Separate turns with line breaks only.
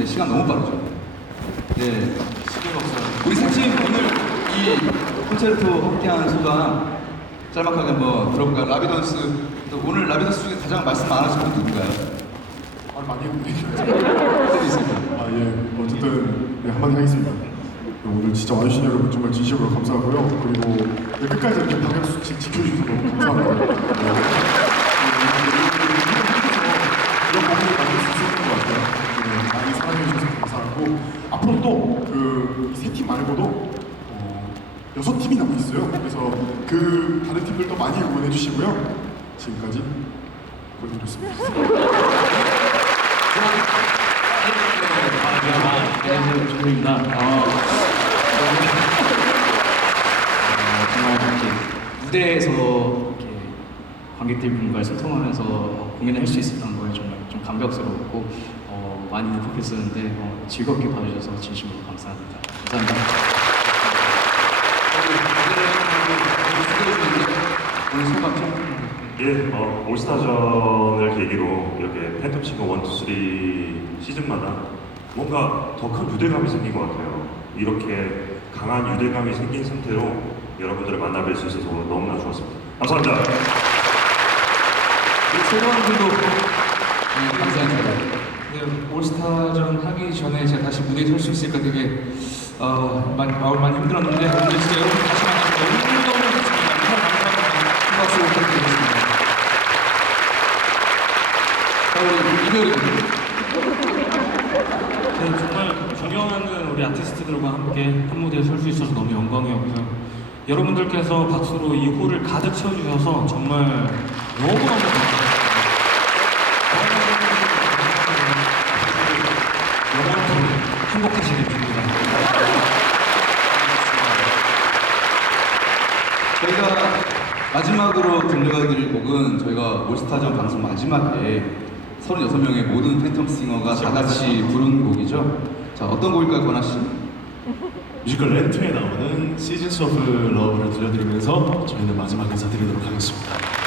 싶은데 시간 너무 빠르죠. 네,
없어요.
우리 셋팀 오늘 이 콘체르토 함께한 소감 짤막하게 한번 들어볼까요? 라비던스 또 오늘 라비던스 중에 가장 말씀 많으신 분 누군가요?
아, 많이 했는데.
있습니다.
아, 예. 어쨌든, 네, 한마디 하겠습니다. 네, 오늘 진짜 와주신 여러분 정말 진심으로 감사하고요. 그리고 네, 끝까지 이렇게 방역 수칙 지켜주셔서 너무 감사합니다. 네. 그세 팀 말고도 어, 여섯 팀이 남아 있어요. 그래서 그 다른 팀들도 많이 응원해 주시고요. 지금까지 보여드렸습니다.
안녕하세요, 조입니다 어, 정말 이렇게 무대에서 이렇게 관객들분과 소통하면서 어, 공연을 할 수 있었던 거에 정말 좀 감격스러웠고 어, 많이 울컥했었는데 어, 즐겁게 봐주셔서 진심으로 감사합니다. 감사합니다.
오늘 소감 좀
예, 어, 올스타전을 계기로 이렇게 팬텀 싱어 1, 2, 3 시즌마다 뭔가 더 큰 유대감이 생긴 것 같아요. 이렇게 강한 유대감이 생긴 상태로 여러분들을 만나뵐 수 있어서 너무나 좋았습니다. 감사합니다.
우리 소감들도 네, 감사합니다.
네, 올스타전 하기 전에 제가 다시 무대에 설 수 있을까 되게 어, 많이 마음 많이 힘들었는데 오늘 진짜 여러분 다시 만나서 너무 너무 좋습니다. 감사합니다. 큰 박수 부탁드리겠습니다.
자, 우리 이별이
네, 정말 존경하는 우리 아티스트들과 함께 한 무대에 설 수 있어서 너무 영광이었고요. 여러분들께서 박수로 이 홀을 가득 채워주셔서 정말 너무너무 감사합니다. 행복하시길 빕니다.
저희가 마지막으로 들려드릴 곡은 저희가 올스타전 방송 마지막에 36명의 모든 팬텀 싱어가 다 같이 부른 곡이죠. 자, 어떤 곡일까요, 권아 씨?
뮤지컬 렌트에 나오는 시즌스 오브 러브를 들려드리면서 저희는 마지막 인사드리도록 하겠습니다.